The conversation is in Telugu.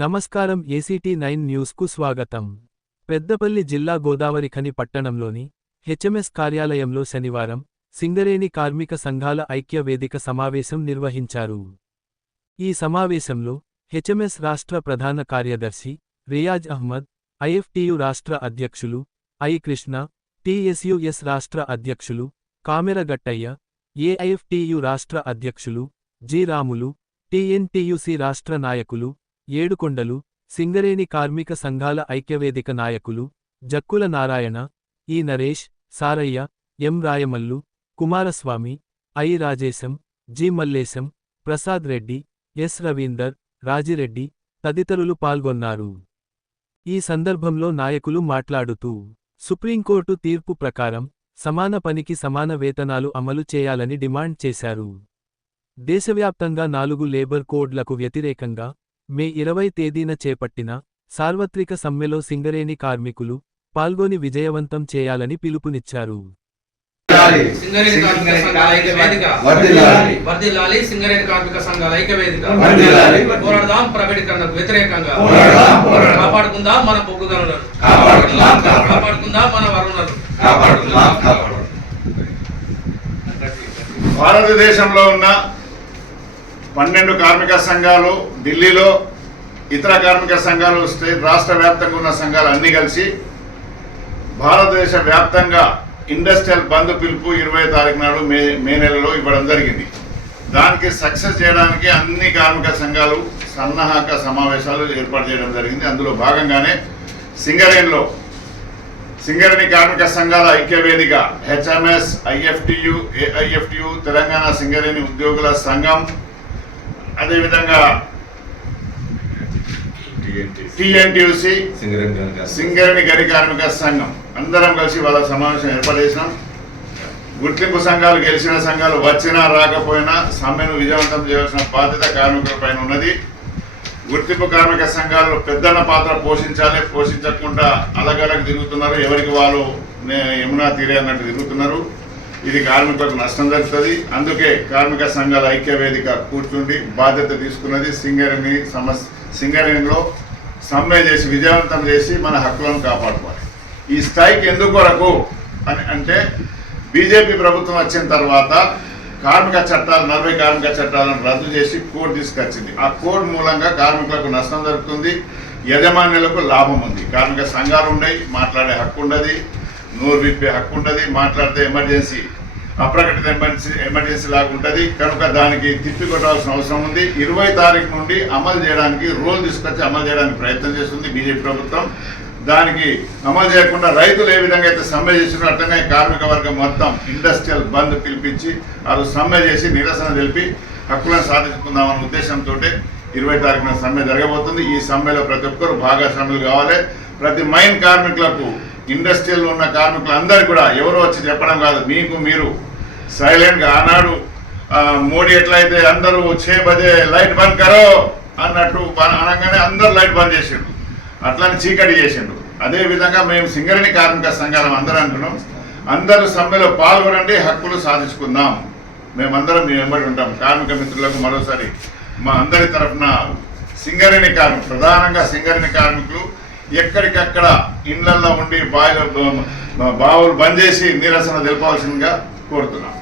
నమస్కారం ACT9 న్యూస్కు స్వాగతం. పెద్దపల్లి జిల్లా గోదావరిఖని పట్టణంలోని HMS కార్యాలయంలో శనివారం సింగరేణి కార్మిక సంఘాల ఐక్య వేదిక సమావేశం నిర్వహించారు. ఈ సమావేశంలో HMS రాష్ట్ర ప్రధాన కార్యదర్శి రియాజ్ అహ్మద్, IFTU రాష్ట్ర అధ్యక్షులు ఐ కృష్ణ, TSUS రాష్ట్ర అధ్యక్షులు కామెరగట్టయ్య, AIFTU రాష్ట్ర అధ్యక్షులు జి రాములు, TNTUC రాష్ట్ర నాయకులు ఏడుకొండలు, సింగరేణి కార్మిక సంఘాల ఐక్యవేదిక నాయకులు Jakkula Narayana, E Naresh, Sarayya, M Rayamallu, Kumaraswamy, I Rajesham, G Mallesham, Prasad Reddy, S Ravinder, Rajireddy తదితరులు పాల్గొన్నారు. ఈ సందర్భంలో నాయకులు మాట్లాడుతూ సుప్రీంకోర్టు తీర్పు ప్రకారం సమాన పనికి సమాన వేతనాలు అమలు చేయాలని డిమాండ్ చేశారు. దేశవ్యాప్తంగా 4 లేబర్ కోడ్లకు వ్యతిరేకంగా మే 20 తేదీన చేపట్టిన సార్వత్రిక సమ్మెలో సింగరేణి కార్మికులు పాల్గొని విజయవంతం చేయాలని పిలుపునిచ్చారు. భారతదేశంలో ఉన్న 12 కార్మిక సంఘాలు, ఢిల్లీలో ఇతర కార్మిక సంఘాలు, రాష్ట్ర వ్యాప్తంగా ఉన్న సంఘాలు అన్నీ కలిసి భారతదేశ వ్యాప్తంగా ఇండస్ట్రియల్ బంద్ పిలుపు 20 తారీఖు నాడు మే నెలలో ఇవ్వడం జరిగింది. దానికి సక్సెస్ చేయడానికి అన్ని కార్మిక సంఘాలు సన్నాహక సమావేశాలు ఏర్పాటు చేయడం జరిగింది. అందులో భాగంగానే సింగరేణి కార్మిక సంఘాల ఐక్యవేదిక HMS, IFTU, AIFTU, Telangana Singareni ఉద్యోగుల సంఘం, అదేవిధంగా TNTUC సింగరేణి గని కార్మిక సంఘం అందరం కలిసి వాళ్ళ సమావేశం ఏర్పాటు చేసినాం. గుర్తింపు సంఘాలు గెలిచిన సంఘాలు వచ్చినా రాకపోయినా సమ్మెను విజయవంతం చేయాల్సిన బాధ్యత కార్మికుల పైన ఉన్నది. గుర్తింపు కార్మిక సంఘాలు పెద్దన్న పాత్ర పోషించాలి, పోషించకుండా అలగలగ తిరుగుతున్నారు, ఎవరికి వాళ్ళు యమునా తీరే అన్నట్టు తిరుగుతున్నారు. ఇది కార్మికులకు నష్టం జరుగుతుంది. అందుకే కార్మిక సంఘాల ఐక్యవేదిక కూర్చుండి బాధ్యత తీసుకున్నది. సింగరేణిలో సమ్మె చేసి విజయవంతం చేసి మన హక్కులను కాపాడుకోవాలి. ఈ స్ట్రైక్ ఎందుకొరకు అని అంటే బీజేపీ ప్రభుత్వం వచ్చిన తర్వాత కార్మిక చట్టాలు 40 కార్మిక చట్టాలను రద్దు చేసి కోడ్ తీసుకొచ్చింది. ఆ కోడ్ మూలంగా కార్మికులకు నష్టం జరుగుతుంది, యజమానులకు లాభం ఉంది. కార్మిక సంఘాలు ఉన్నాయి, మాట్లాడే హక్కు ఉండదు, నోరు విప్పే హక్కు ఉంటుంది, మాట్లాడితే అప్రకటిత ఎమర్జెన్సీ లాగా ఉంటుంది. కనుక దానికి తిప్పికొట్టాల్సిన అవసరం ఉంది. 20 తారీఖు నుండి అమలు చేయడానికి రూల్ తీసుకొచ్చి అమలు చేయడానికి ప్రయత్నం చేస్తుంది బీజేపీ ప్రభుత్వం. దానికి అమలు చేయకుండా రైతులు ఏ విధంగా అయితే సమ్మె చేస్తున్నారో అట్లనే కార్మిక వర్గం మొత్తం ఇండస్ట్రియల్ బంద్ పిలిపించి వాళ్ళు సమ్మె చేసి నిరసన తెలిపి హక్కులను సాధించుకుందామన్న ఉద్దేశంతో 20 తారీఖున సమ్మె జరగబోతుంది. ఈ సమ్మెలో ప్రతి ఒక్కరు భాగస్వాములు కావాలి. ప్రతి మైన్ కార్మికులకు, ఇండస్ట్రియల్ ఉన్న కార్మికులందరూ కూడా ఎవరో వచ్చి చెప్పడం కాదు, మీకు మీరు సైలెంట్గా ఆనాడు మోడీ ఎట్లయితే అందరూ 6 బజే లైట్ బంద్ కరో అన్నట్టు అనగానే అందరూ లైట్ బంద్ చేసిండు, అట్లని చీకటి చేసిండు. అదేవిధంగా మేము సింగరేణి కార్మిక సంఘాలం అందరూ అంటున్నాం, అందరూ సమ్మెలో పాల్గొనండి, హక్కులు సాధించుకుందాం. మేమందరం మీ వెంబడి ఉంటాం. కార్మిక మిత్రులకు మరోసారి మా అందరి తరఫున సింగరేణి కార్మికులు, ప్రధానంగా సింగరేణి కార్మికులు ఎక్కడికక్కడ ఇళ్లల్లో ఉండి బావులు బంద్ చేసి నిరసన తెలపాల్సిందిగా కోరుతున్నాం.